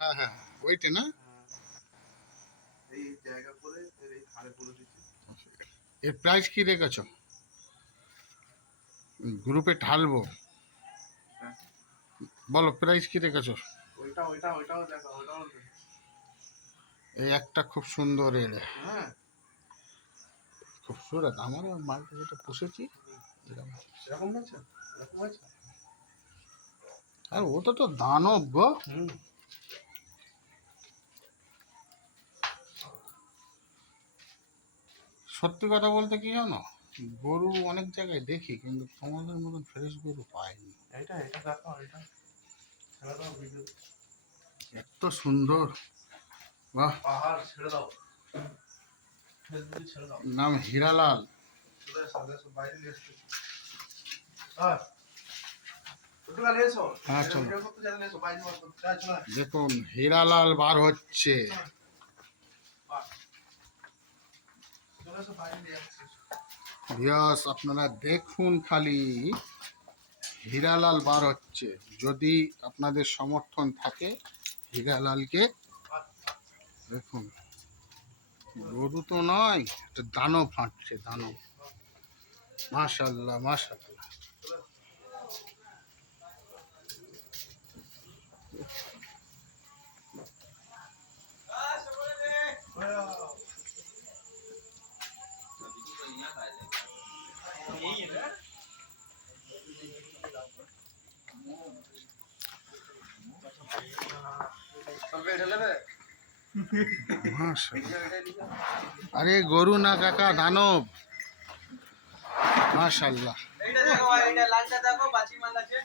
হ্যাঁ হ্যাঁ, ওইটা না। এই জায়গা করে এই ধারে করে দিচ্ছি। এর প্রাইস কি রেখেছো? গ্রুপে ঢালবো, হ্যাঁ, বলো প্রাইস কি রেখেছো? ওইটাও দেখো, ওইটাও দেখো। এই একটা খুব সুন্দর এর, হ্যাঁ, খুব সুন্দর। আমারও মালটা যেটা পুষেছি এরকম। এরকম আছে, এরকম আছে। আর ওটা তো দানব গো। হুম। সত্যি কথা বলতে কি জানো, গরু অনেক জায়গায় দেখি কিন্তু তোমাদের মতন ফ্রেশ গরু পাইনি। এটা দেখো, এটা ছেড়ে দাও ভিডিও। এত সুন্দর, বাহ। পাহাড় ছেড়ে দাও, ফেসবুকে ছেড়ে দাও। নাম হীরালাল। চলে এসো, এসো, বাইরে নিয়ে এসো। হ্যাঁ, একটু গালে এসো। হ্যাঁ এটা চলো, ভিডিও করতে জানলে এসো, বাইরে বার করতে। হ্যাঁ, চলে আয়। দেখুন হীরালাল বার হচ্ছে। বাহ, চলে এসো, বাইরে নিয়ে আসছি। ভিউয়ার্স আপনারা দেখুন খালি, হীরালাল বার হচ্ছে। যদি আপনাদের সমর্থন থাকে হীরালালকে দেখুন, গরু তো নয়, এটা দানব হাঁটছে, দানব। মাশাল্লাহ মাশাল্লাহ। মাশাল্লাহ। আরে গরু না কাকা, দানব। মাশাল্লাহ। এইটা দেখো ভাই, এটা লালটা দেখো, বাছি মাল আছে।